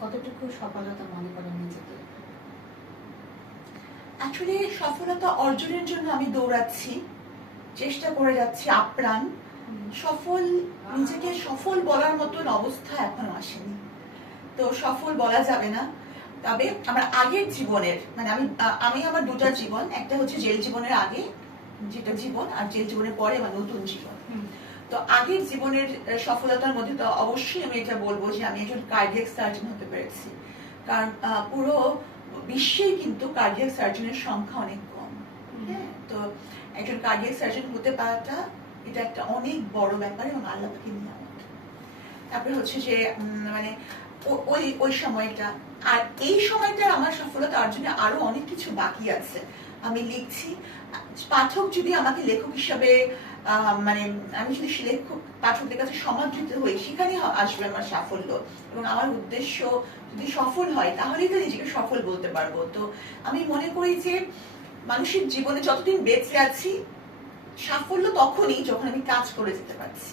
কতটুকু সফলতা মনে করেন নিজেকে? আসলে সফলতা অর্জনের জন্য আমি দৌড়াচ্ছি, চেষ্টা করে যাচ্ছি আপ্রাণ। নিজেকে সফল বলার মতন অবস্থা এখনো আসেনি, তো সফল বলা যাবে না। তবে আমার আগের জীবনের মানে আমি আমার দুটা জীবন, একটা হচ্ছে জেল জীবনের আগে যেটা জীবন, আর জেল জীবনের পরে আমার নতুন জীবন। তো আগের জীবনের সফলতার মধ্যে তো অবশ্যই আমি এটা বলবো যে আমি একজন কার্ডিয়াক সার্জন হতে পেরেছি। কারণ পুরো বিশ্বেই কিন্তু কার্ডিয়াক সার্জনের সংখ্যা অনেক কম। হ্যাঁ, তো একজন কার্ডিয়াক সার্জন হতে পারাটা এটা একটা অনেক বড় ব্যাপার এবং আল্লাহ পাকের নিয়ামত। তারপরে হচ্ছে যে মানে ওই ওই সময়টা, আর এই সময়টা আমার সফলতা অর্জনে আরো অনেক কিছু বাকি আছে। আমি লিখছি, পাঠক যদি আমাকে লেখক হিসাবে মানে আমি যদি লেখক পাঠকদের কাছে সমাদৃত হই, সেখানে আসবে আমার সাফল্য। এবং আমার উদ্দেশ্য যদি সফল হয় তাহলেই তো নিজেকে সফল বলতে পারবো। তো আমি মনে করি যে মানুষের জীবনে যতদিন বেঁচে আছি, সাফল্য তখনই যখন আমি কাজ করে যেতে পারছি।